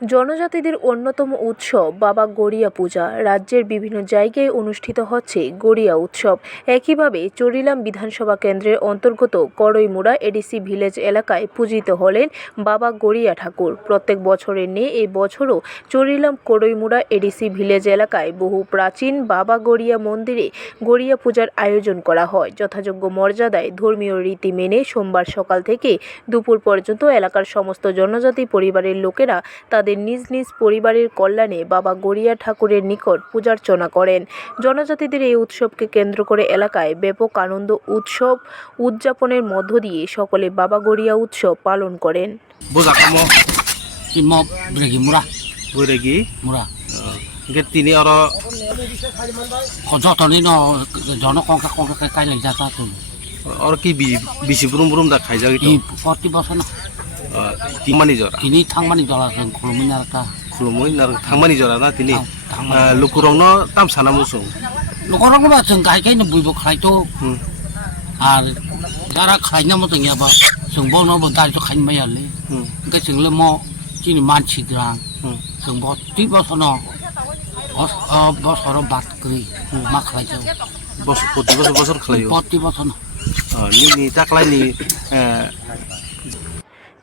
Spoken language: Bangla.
জনজাতিদের অন্যতম উৎসব বাবা গড়িয়া পূজা। রাজ্যের বিভিন্ন জায়গায় অনুষ্ঠিত হচ্ছে গড়িয়া উৎসব। একইভাবে চরিলাম বিধানসভা কেন্দ্রের অন্তর্গত করইমুড়া এডিসি ভিলেজ এলাকায় পূজিত হলেন বাবা গড়িয়া ঠাকুর। প্রত্যেক বছরের নিয়ে এই বছরও চরিলাম করইমুড়া এডিসি ভিলেজ এলাকায় বহু প্রাচীন বাবা গড়িয়া মন্দিরে গড়িয়া পূজার আয়োজন করা হয়। যথাযোগ্য মর্যাদায় ধর্মীয় রীতি মেনে সোমবার সকাল থেকে দুপুর পর্যন্ত এলাকার সমস্ত জনজাতি পরিবারের লোকেরা তাদের নিজ নিজ পরিবারের কল্যাণে বাবা গড়িয়া ঠাকুরের নিকট পূজার্চনা করেন জনজাতিদের এই উৎসবকে কেন্দ্র করে এলাকায় ব্যাপক আনন্দ উৎসব উদযাপনের মধ্য দিয়ে সকলে বাবা গড়িয়া উৎসব পালন করেন no jono kongka kongka kai kai थांबानि जरा दिनै थांबानि जरा जों खुलुमैनो आरोखा खुलुमैनो आरो थांबानि जरा ना दिनै लुकुरावनो तामसाना मोसौ न'खरावबो जों गायखायनो बयबो खायथ' आरो गारा खायना मोजां गैयाबा जों बावनावबो दायथ' खायनो मायालै ओंखाय जोंल' म' दिनै मानसि ग्रां जों बत्ति बसनाव बसराव बातग्रि मा खालायजों बस प्रति बसर बसर खालायो प्रति बसर नि दाख्लायनि